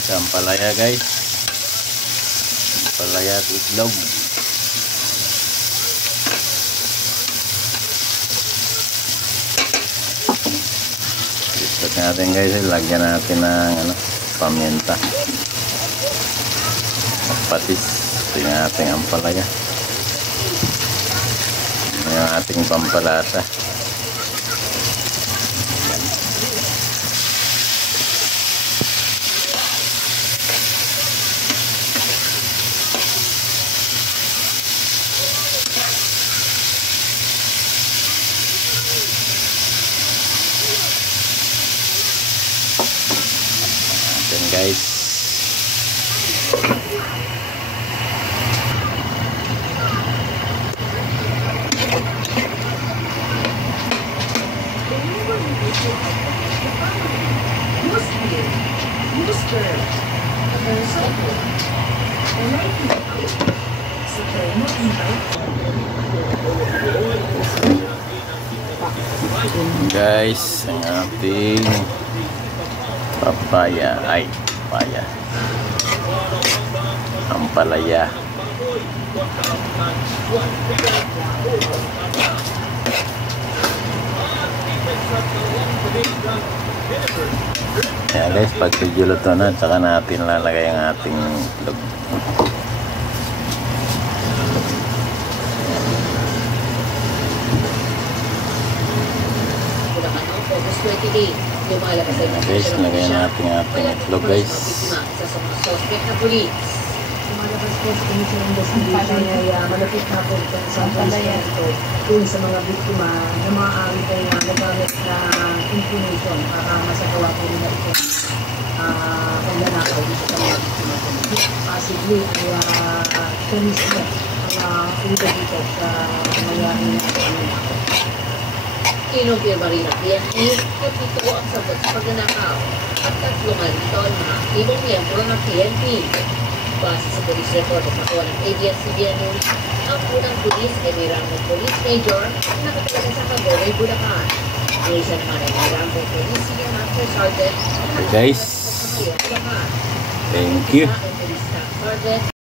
guys, ang palaya guys. Palaya at itlog. Itlog natin guys, lagyan natin ng paminta. Patis. Tingnan natin ang palaya. Yung ating pampalasa. Ayan guys. Guys, ang ating papaya ay papaya ang palaya. Ayan guys, pag luto na, tsaka natin lalagay ang ating itlog. Guys, lagay natin ang ating itlog guys. Lumalabas po sa Komisyon ng Investigation ay malapit na po sa ito kung sa mga biktima na maaari po na nagamit na information para masagawa po nila ito paglalakaw dito sa mga biktima. Possibly ay kanisya ang ulo dito sa mayari na paglalakaw. Kinumpirma rin ang PNP at ito ang sagot sa pagnanakaw at 3 taon na aktibong miyembro ng PNP. Base sa police report at nakuha ng ABS-CBN News, ang unang pulis ay may ranggong police major na nakatalaga sa Cagayan, Bulacan. Ang isa naman ay may ranggong police senior master sergeant na nakatalaga Guys, sa Cagayan, Bulacan. thank you. Ang police staff sergeant